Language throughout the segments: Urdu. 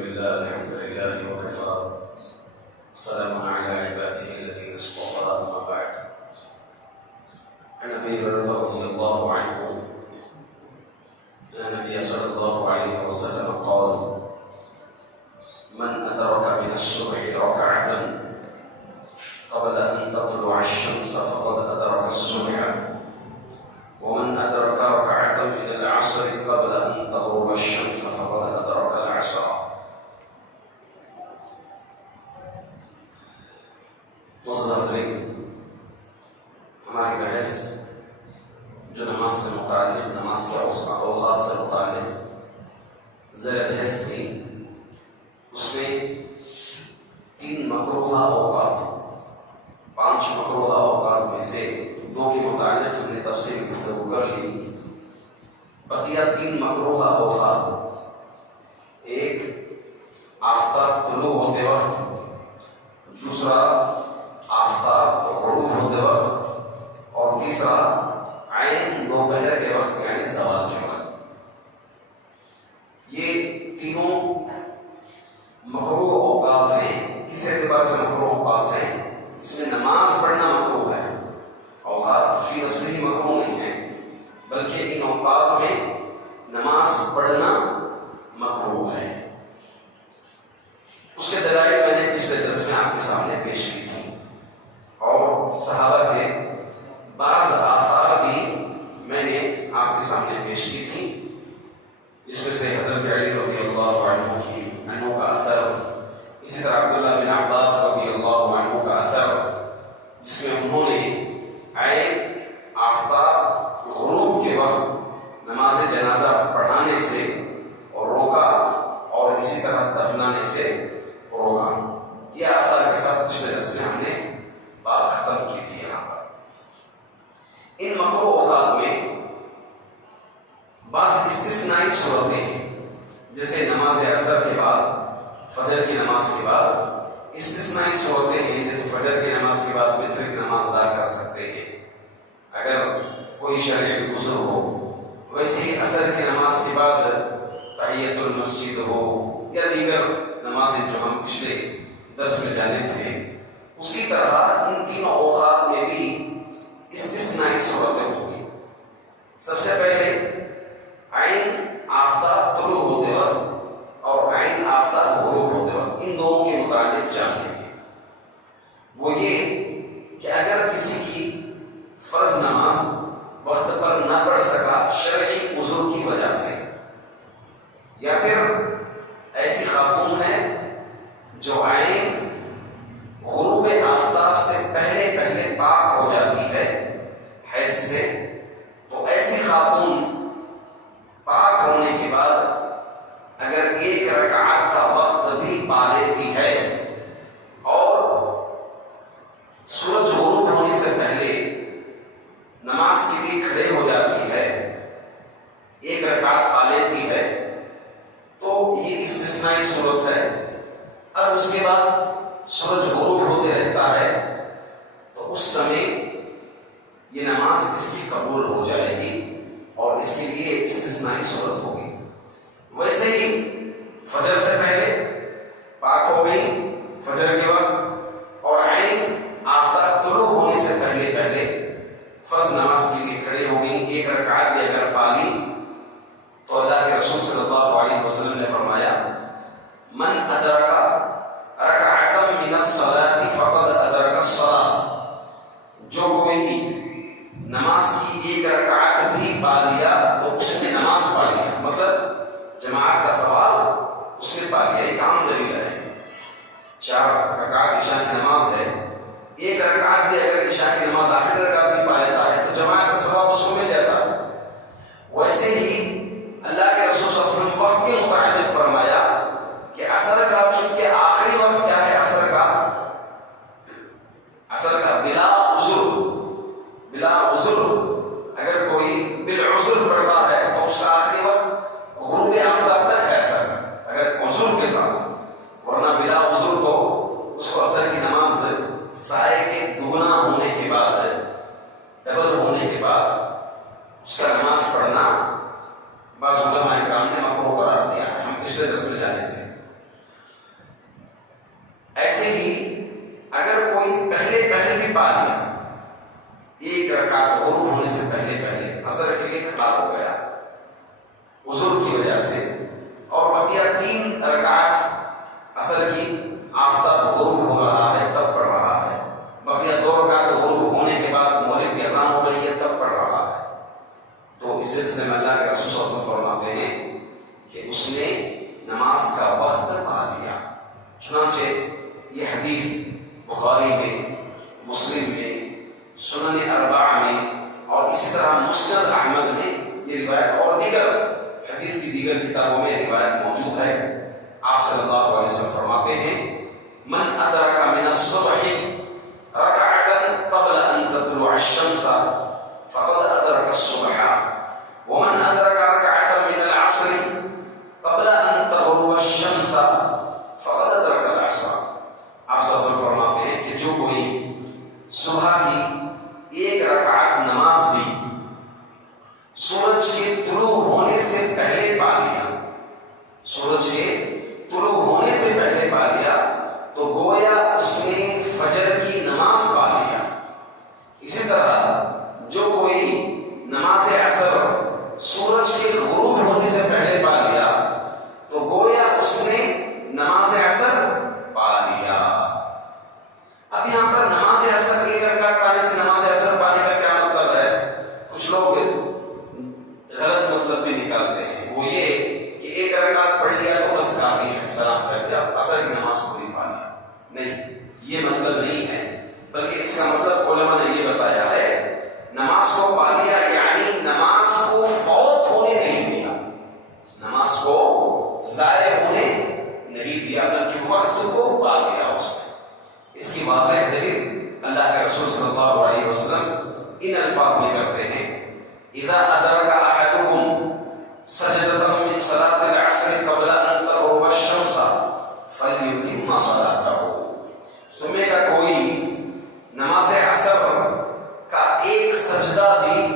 لله الحمد لله وكفى سلام على عباده الذين اصطفى أما بعد. عن أبي هريرة رضي الله عنه أن النبي صلى الله عليه وسلم قال: من أدرك من الصبح ركعة قبل أن تطلع الشمس فقد أدرك الصبح، ومن أدرك ركعة من العصر قبل أن تغرب الشمس فقد أدرك العصر. معززین، ہماری بحث جو نماز سے متعلق، نماز کے اوقات سے متعلق زیر بحث تھی، اس میں 3 مکروہ اوقات، 5 مکروہ اوقات میں سے 2 کے متعلق ہم نے تفصیلی گفتگو کر لی. بقیہ 3 مکروہ اوقات، ایک آفتاب طلوع ہوتے وقت، دوسرا آفتاب غروب ہوتے وقت، اور تیسرا عین دوپہر کے وقت یعنی زوال کے وقت. یہ تینوں مکروہ اوقات ہیں. کس اعتبار سے مکروہ اوقات ہیں؟ اس میں نماز پڑھنا مکروہ ہے. اوقات فی نفسہ ہی مکروہ نہیں ہے، بلکہ ان اوقات میں نماز پڑھنا مکروہ ہے. اس کے دلائل میں نے پچھلے درس میں آپ کے سامنے پیش کی تھی، اور صحابہ کے بعض آثار بھی میں نے آپ کے سامنے پیش کی تھی، جس میں سے حضرت علی رضی اللہ عنہ کا اثر، اسی طرح عبداللہ بن عباس رضی اللہ عنہ کا اثر، جس میں انہوں نے عین آفتاب غروب کے وقت نماز جنازہ پڑھانے سے روکا اور اسی طرح دفنانے سے روکا. یہ آثار کے ساتھ پچھلے درس میں ہم نے بات ختم کی تھی. یہاں پر ان مکروہ اوقات میں بعض استثنائی صورتیں ہیں، جیسے نماز عصر کے بعد، فجر کی نماز کے بعد استثنائی صورتیں ہیں، جیسے فجر کی نماز کے بعد وتر کی نماز ادا کر سکتے ہیں اگر کوئی شرعی عذر ہو. ویسے ہی عصر کی نماز کے بعد تحیۃ المسجد ہو یا دیگر نمازیں جو ہم پچھلے درس میں جانے تھے. اسی طرح ان تینوں اوقات میں بھی استثنائی صورتیں ہوں گی. سب سے پہلے عین آفتاب طلوع ہوتے وقت اور عین آفتاب غروب ہوتے وقت، ان دونوں کے متعلق جان لیں گے. وہ یہ کہ اگر کسی کی فرض نماز وقت پر نہ پڑھ سکا شرعی عذر کی وجہ سے، یا پھر ایسی خاتون ہے جو عین غروب آفتاب سے پہلے پہلے پاک ہو جاتی ہے حیض سے، تو ایسی خاتون پاک ہونے کے بعد اگر 1 رکعت کا وقت بھی پا لیتی ہے اور سورج غروب ہونے سے پہلے نماز کے لیے کھڑے ہو جاتی ہے، 1 رکعت پا لیتی ہے، تو یہ استثنائی صورت ہے. اب اس کے بعد سورج غروب ہوتے رہتا ہے تو اس سمے یہ نماز اس کی قبول ہو جائے گی اور اس کے لیے استثنائی صورت ہوگی. ویسے ہی فجر سے پہلے پاک ہو گئی فجر کے وقت، اور عین آفتاب طلوع ہونے سے پہلے پہلے فرض نماز کے لیے کھڑے ہو گئی، 1 رکعت بھی اگر پا لی، تو اللہ کے رسول صلی اللہ علیہ وسلم نے فرمایا: من ادرک رکعۃ من الصلاۃ فقد ادرک الصلاۃ. جو کوئی نماز کی 1 رکعت بھی پا لیا تو اس نے نماز پا لیا، مطلب جماعت کا ثواب اس نے پا لیا. ایک عام دلیل ہے. 4 رکعت عشاء کی نماز ہے، 1 رکعت بھی اگر عشاء کی نماز آخر رکعت بھی پا لیتا ہے تو جماعت کا ثواب اس کو مل جاتا ہے. ویسے ہی اللہ کے رسول صلی اللہ علیہ وسلم وقت کے متعلق فرمایا کہ عصر کا چونکہ آخری وقت کیا ہے، عصر کا بلا عذر اگر کوئی بالعذر پڑھتا ہے تو اس کا آخری وقت غروب آفتاب تک ہے عصر کا، اگر عذر کے ساتھ، ورنہ بلا عذر تو اس کو عصر کی نماز سائے کے دگنا ہونے کے بعد، ڈبل ہونے کے بعد اس کا نماز پڑھنا بعض علماء کرام نے مکروہ قرار دیا ہے. ہم پچھلے درس میں جانے تھے. عصر کے لیے کھڑا ہو گیا عذر کی وجہ سے، اور بقیہ 3 رکعت عصر کی آفتاب غروب ہو رہا ہے تب پڑھ رہا ہے، بقیہ 2 رکعت غروب ہونے کے بعد مغرب کی اذان ہو رہی ہے تب پڑھ رہا ہے، تو اس سلسلے میں اللہ کے رسول صلی اللہ علیہ وسلم فرماتے ہیں کہ اس نے نماز کا وقت پا لیا۔ چنانچہ یہ حدیث بخاری میں، مسلم میں، سنن اربعہ میں اور اسی طرح مسند احمد میں یہ روایت اور دیگر حدیث کی دیگر کتابوں میں روایت موجود ہے۔ آپ صلی اللہ علیہ وسلم فرماتے ہیں من ادرک من الصبح رکعتا قبل ان تطلع الشمس فقد ادرک الصبح ومن ادرک رکعتا من العصر قبل ان تغرب الشمس فقد ادرک العصر۔ آپ صلی اللہ علیہ وسلم فرماتے ہیں کہ جو کوئی صبح کی 1 رکعت نماز بھی سورج کے طلوع ہونے سے پہلے پا لیا، سورج کے طلوع ہونے سے پہلے پا لیا تو گویا اس نے فجر کی نماز پا لیا۔ اسی طرح جو کوئی نماز عصر سورج کے غروب ہونے سے پہلے پا لیا تو گویا اس نے نماز عصر پا لیا۔ اب یہاں پر نماز عصر 1 رکعت پانے سے نماز عصر پانے کا کیا مطلب ہے؟ کچھ لوگ غلط مطلب بھی نکالتے ہیں، وہ یہ کہ 1 رکعت پڑھ لیا تو بس کافی ہے، سلام کر دیا عصر کی نماز پوری پا لیا۔ نہیں، یہ مطلب نہیں ہے، بلکہ اس کا مطلب علماء نے یہ بتایا ہے نماز کو پا لیا یعنی نماز کو فوت ہونے نہیں دیا، نماز کو ضائع ہونے نہیں دیا، بلکہ وقت کو پا لیا اس نے۔ اس کی واضح دلیل اللہ کے رسول صلی اللہ علیہ وسلم ان الفاظ میں کرتے ہیں اذا ادرک احدکم سجدۃ من صلاۃ العصر قبل ان تغرب الشمس فلیتم صلاتہ، تمہیں کا کوئی نماز عصر کا 1 سجدہ بھی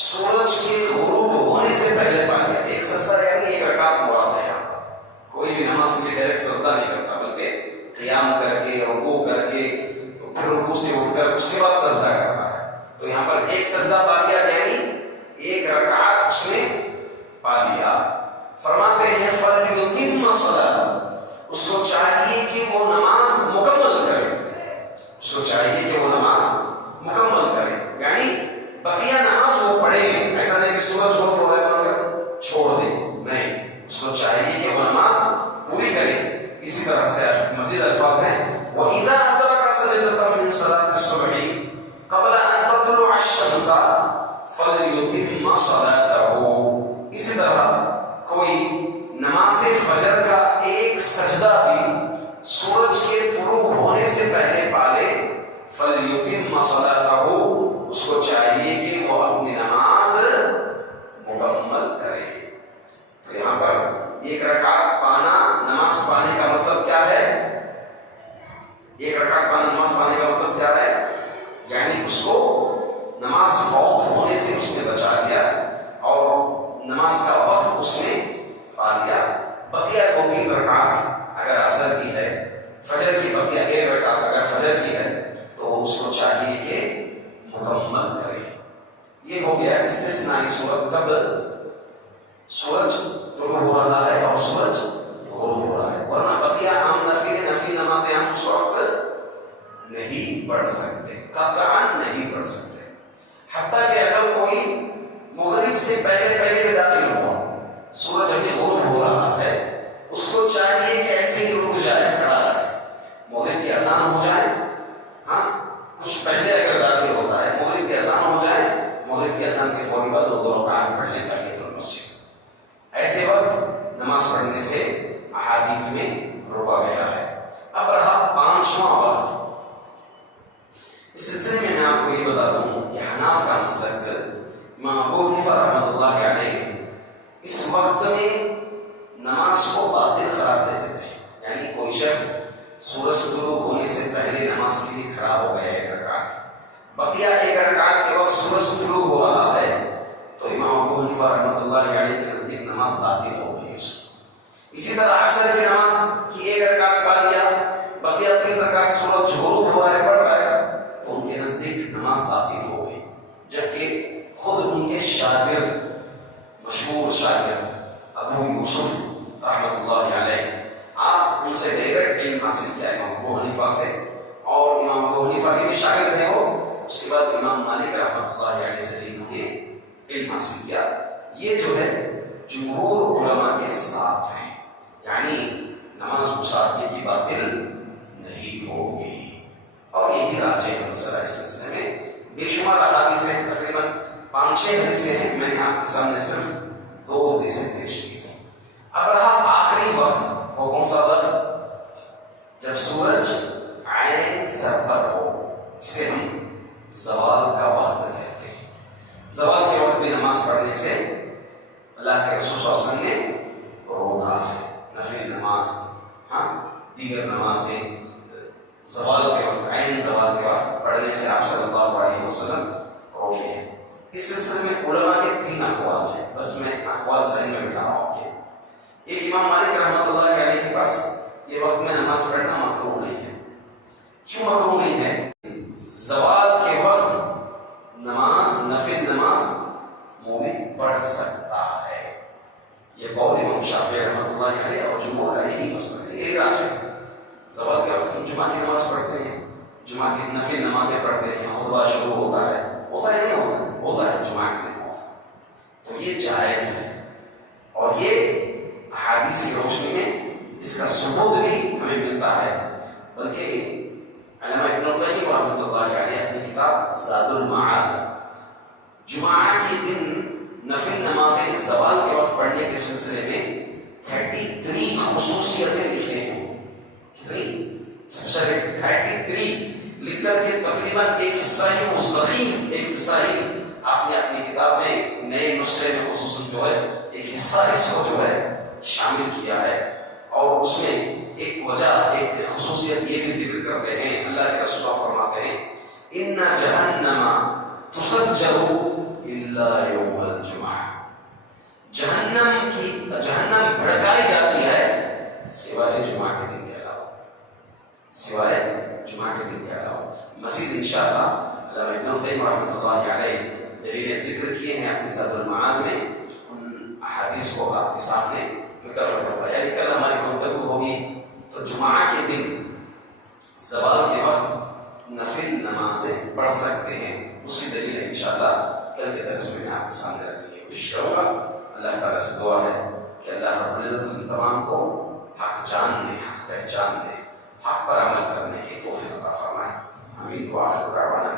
سورج کے غروب ہونے سے پہلے پا لیا، 1 سجدہ یعنی 1 رکعت مراد ہے، یہاں پر کوئی بھی نماز کے لیے ڈائریکٹ سجدہ نہیں کرتا، بلکہ قیام کر کے رکوع کر کے پھر رکوع سے اٹھ کر اس کے بعد سجدہ کرتا ہے، تو یہاں پر 1 سجدہ پا لیا یعنی 1 رکعت اس نے پا لیا۔ فرماتے ہیں فَلْيُتِمَّ صَلَاتَهُ، اس کو چاہیے کہ وہ نماز مکمل کرے، اس کو چاہیے کہ وہ نماز مکمل کرے، یعنی بقیہ نماز وہ پڑھے، ایسا نہیں کہ سورج غروب ہو رہا ہے کر چھوڑ دے، نہیں، اس کو چاہیے کہ وہ نماز پوری کرے۔ اسی طرح سے مزید الفاظ ہیں وَإِذَا أَدْرَكَ سَجْدَةً مِّن صَلَاةِ الصُّبْحِ قَبْلَ أَن تَطْلُعَ الشَّمْسُ فَلْيُتِمَّ صَلَاتَهُ، اسی طرح کوئی نماز فجر کا 1 سجدہ بھی سورج کے طلوع ہونے سے پہلے پا لے فَلْيُتِمَّ صَلَاتَهُ، اس کو چاہیے کہ وہ اپنی نماز مکمل کرے۔ تو یہاں پر 1 رکعت پانا نماز پانے کا مطلب کیا ہے؟ 1 رکعت پانا نماز پانے کا مطلب کیا ہے؟ یعنی اس کو نماز فوت ہونے سے اس نے بچا لیا اور نماز کا وقت اس نے پا لیا۔ بقیہ 2-3 رکعت اگر عصر کی ہے، فجر کی بقیہ 1 رکعت اگر فجر کی ہے تو اس کو چاہیے کہ مکمل کرے۔ یہ ہو گیا استثنائی صورت، کب سورج طلوع ہو رہا ہے اور سورج غروب ہو رہا ہے، ورنہ بقیہ عام نفلی نمازیں ہم اس وقت نہیں پڑھ سکتے، قطعاً نہیں پڑھ سکتے، حتیٰ کہ اگر کوئی مغرب سے پہلے بھی داخل ہوا، سورج ابھی غروب ہو رہا ہے، اس کو چاہیے کہ ایسے ہی رک جائے، کھڑا رہے، مغرب کی اذان ہو جائے، ہاں کچھ پہلے اگر داخل ہوتا ہے مغرب کی اذان ہو جائے، مغرب کی اذان کے فوری بعد وہ 2 رکعت پڑھ لے تحیۃ المسجد۔ ایسے وقت نماز پڑھنے سے احادیث میں روکا گیا ہے۔ اب رہا 5واں وقت، اس سلسلے میں آپ کو یہ بتا دوں کہ حناف کا مسلک امام ابو حنیفہ رحمۃ اللہ علیہ اس وقت میں نماز کو باطل قرار دے دیتے ہیں، یعنی کوئی شخص سورج طلوع ہونے سے پہلے نماز کے لیے کھڑا ہو گیا 1 رکعت، بقیہ 1 رکعت کے وقت سورج طلوع ہو رہا ہے تو امام ابو حنیفہ رحمۃ اللہ علیہ کے نزدیک نماز باطل ہو گئی اس کی۔ اسی طرح عصر کی نماز کی 1 رکعت پا لیا، بقیہ 3 رکعت سورج غروب ہو رہا ہے پڑھ رہا ہے تو ان کے نزدیک نماز باطل ہو گئی، جبکہ خود ان کے شارع شاگرد ابو یوسف رحمۃ اللہ علیہ، آپ ان سے ڈائریکٹ علم حاصل کیا امام ابو حنیفہ سے، اور امام ابو حنیفہ کے بھی شاگرد ہیں وہ، اس کے بعد امام مالک رحمۃ اللہ علیہ سے انہوں نے علم حاصل کیا۔ یہ جو ہے جمہور علماء کے ساتھ ہیں، یعنی نماز مسافر کی باطل نہیں ہوگی، اور یہی راجح ہے مسئلہ اس سلسلے میں۔ بے شمار احادیث ہیں، تقریباً 5-6 حدیثیں ہیں، میں نے آپ کے سامنے صرف 2 حدیثیں پیش کی تھیں۔ اب رہا آخری وقت، وہ کون سا وقت؟ جب سورج عین سر پر ہو، اسے ہم زوال کا وقت کہتے ہیں۔ زوال کے وقت بھی نماز پڑھنے سے اللہ کے رسول صلی اللہ علیہ وسلم نے روکا ہے۔ نفل نماز، دیگر نمازیں زوال کے وقت، عین زوال کے وقت پڑھنے سے آپ صلی اللہ علیہ وسلم روکے ہیں۔ اس سلسلے میں علماء کے 3 اقوال ہیں، بس میں اقوال ذہن میں بٹھا رہا ہوں کہ ایک امام مالک رحمۃ اللہ علیہ کے پاس یہ وقت میں نماز پڑھنا مکروہ نہیں ہے۔ کیوں مکروہ نہیں ہے؟ زوال کے وقت نماز، نفل نماز مومن پڑھ سکتا ہے، یہ قول امام شافعی رحمۃ اللہ علیہ اور جمہور کا یہی مسئلہ ہے، یہی راجح ہے۔ زوال کے وقت ہم جمعہ کی نماز پڑھتے ہیں، جمعہ کی نفل نمازیں پڑھتے ہیں، خطبہ شروع ہوتا ہے نہیں ہوتا ہے جمعہ کے دن ہوتا ہے، تو یہ جائز ہے، اور یہ احادیث کی روشنی میں اس کا ثبوت بھی ہمیں ملتا ہے۔ بلکہ علامہ ابن القیم رحمۃ اللہ علیہ اپنی کتاب زاد المعاد جمعہ کے دن نفل نمازیں زوال کے وقت پڑھنے کے سلسلے میں 33 خصوصیتیں لکھتے ہیں۔ کتنی؟ 33 لکھ کر کے تقریباً ایک حصہ ہی وہ ضخیم، ایک حصہ ہی آپ نے اپنی کتاب میں نئے نسخے میں خصوصاً جو ہے ایک حصہ اس کو جو ہے شامل کیا ہے، اور اس میں ایک وجہ، ایک خصوصیت یہ بھی ذکر کرتے ہیں، اللہ کے رسول فرماتے ہیں ان جہنم تسجر الا یوم الجمعہ، جہنم بھڑکائی جاتی ہے سوائے جمعہ کے دن کے علاوہ، سوائے جمعہ کے دن کے علاوہ۔ مزید انشاءاللہ علامہ ابن القیم رحمۃ اللہ علیہ دلیلیں ذکر کیے ہیں اپنی زاد المعاد میں، ان احادیث کو آپ کے سامنے میں کر رکھا ہوا، یعنی کل ہماری گفتگو ہوگی تو جمعہ کے دن زوال کے وقت نفل نمازیں پڑھ سکتے ہیں، اسی دلیل انشاءاللہ کل کے درس میں آپ کے سامنے رکھنے کی کوشش کروں گا۔ اللہ تعالیٰ سے دعا ہے کہ اللہ رب العزت ہم تمام کو حق جاننے، حق پہچاننے، حق پر عمل کرنے کی توفیق عطا فرمائے۔ آمین۔ وآخر دعوانا